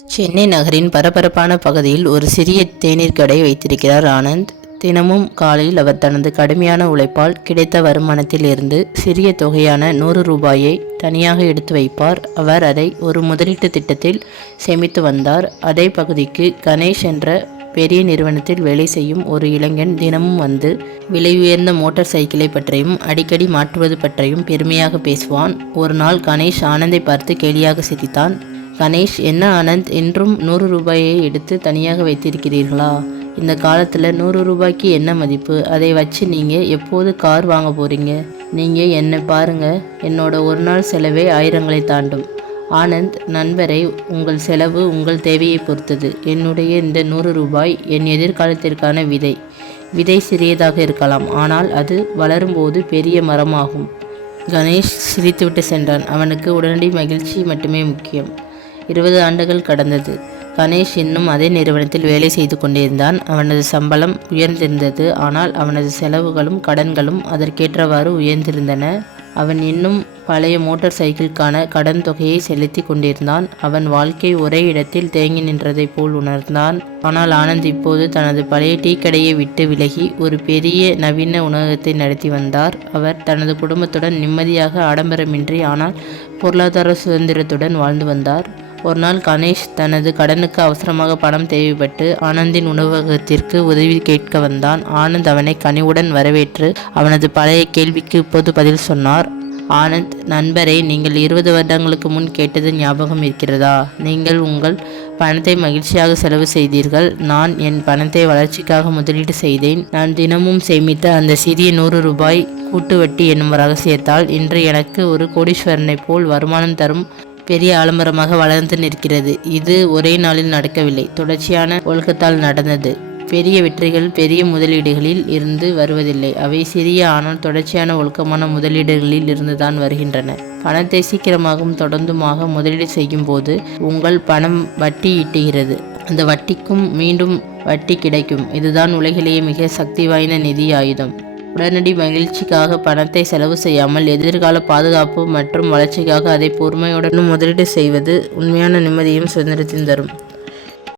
சென்னை நகரின் பரபரப்பான பகுதியில் ஒரு சிறிய தேநீர் கடை வைத்திருக்கிறார் ஆனந்த். தினமும் காலையில் அவர் தனது கடுமையான உழைப்பால் கிடைத்த வருமானத்தில் இருந்து சிறிய தொகையான 100 ரூபாயை தனியாக எடுத்து வைப்பார். அவர் அதை ஒரு முதலீட்டு திட்டத்தில் சேமித்து வந்தார். அதே பகுதிக்கு கணேஷ் என்ற பெரிய நிறுவனத்தில் வேலை செய்யும் ஒரு இளைஞன் தினமும் வந்து விலை உயர்ந்த மோட்டார் சைக்கிளை பற்றியும் அடிக்கடி மாற்றுவது பற்றியும் பெருமையாக பேசுவான். ஒரு நாள் கணேஷ் ஆனந்தை பார்த்து கேலியாக சிரித்தான். கணேஷ், என்ன ஆனந்த், என்றும் 100 ரூபாயை எடுத்து தனியாக வைத்திருக்கிறீர்களா? இந்த காலத்தில் 100 ரூபாய்க்கு என்ன மதிப்பு? அதை வச்சு நீங்கள் எப்போது கார் வாங்க போகிறீங்க? நீங்கள் என்னை பாருங்க, என்னோட ஒரு நாள் செலவே ஆயிரங்களை தாண்டும். ஆனந்த், நண்பரை, உங்கள் செலவு உங்கள் தேவையை பொறுத்தது. என்னுடைய இந்த 100 ரூபாய் என் எதிர்காலத்திற்கான விதை. விதை சிறியதாக இருக்கலாம், ஆனால் அது வளரும்போது பெரிய மரமாகும். கணேஷ் சிரித்துவிட்டு சென்றான். அவனுக்கு உடனடி மகிழ்ச்சி மட்டுமே முக்கியம். 20 ஆண்டுகள் கடந்தது. கணேஷ் இன்னும் அதே நிறுவனத்தில் வேலை செய்து கொண்டிருந்தான். அவனது சம்பளம் உயர்ந்திருந்தது, ஆனால் அவனது செலவுகளும் கடன்களும் அதற்கேற்றவாறு உயர்ந்திருந்தன. அவன் இன்னும் பழைய மோட்டார் சைக்கிளுக்கான கடன் தொகையை செலுத்தி கொண்டிருந்தான். அவன் வாழ்க்கை ஒரே இடத்தில் தேங்கி நின்றதை போல் உணர்ந்தான். ஆனால் ஆனந்த் இப்போது தனது பழைய டீ கடையை விட்டு விலகி ஒரு பெரிய நவீன உணவகத்தை நடத்தி வந்தார். அவர் தனது குடும்பத்துடன் நிம்மதியாக, ஆடம்பரமின்றி, ஆனால் பொருளாதார சுதந்திரத்துடன் வாழ்ந்து வந்தார். ஒரு நாள் கணேஷ் தனது கடனுக்கு அவசரமாக பணம் தேவைப்பட்டு ஆனந்தின் உணவகத்திற்கு உதவி கேட்க வந்தான். ஆனந்த் அவனை கனிவுடன் வரவேற்று அவனது பழைய கேள்விக்கு இப்போது பதில் சொன்னார். ஆனந்த், நண்பரை, நீங்கள் 20 வருடங்களுக்கு முன் கேட்டது ஞாபகம் இருக்கிறதா? நீங்கள் உங்கள் பணத்தை மகிழ்ச்சியாக செலவு செய்தீர்கள். நான் என் பணத்தை வளர்ச்சிக்காக முதலீடு செய்தேன். நான் தினமும் சேமித்த அந்த சிறிய 100 ரூபாய் கூட்டு வட்டி என்னும் ரகசியத்தால் இன்று எனக்கு ஒரு கோடீஸ்வரனை போல் வருமானம் தரும் பெரிய ஆலமரமாக வளர்ந்து நிற்கிறது. இது ஒரே நாளில் நடக்கவில்லை, தொடர்ச்சியான ஒழுக்கத்தால் நடந்தது. பெரிய வெற்றிகள் பெரிய முதலீடுகளில் இருந்து வருவதில்லை. அவை சிறிய ஆனால் தொடர்ச்சியான ஒழுக்கமான முதலீடுகளில் இருந்துதான் வருகின்றன. பணத்தை சீக்கிரமாகவும் தொடர்ந்துமாக முதலீடு செய்யும் போது உங்கள் பணம் வட்டி ஈட்டுகிறது. அந்த வட்டிக்கும் மீண்டும் வட்டி கிடைக்கும். இதுதான் உலகிலேயே மிக சக்தி வாய்ந்த நிதி ஆயுதம். உடனடி மகிழ்ச்சிக்காக பணத்தை செலவு செய்யாமல் எதிர்கால பாதுகாப்பு மற்றும் வளர்ச்சிக்காக அதை பொறுமையுடனும் முதலீடு செய்வது உண்மையான நிம்மதியும் சுதந்திரத்தையும் தரும்.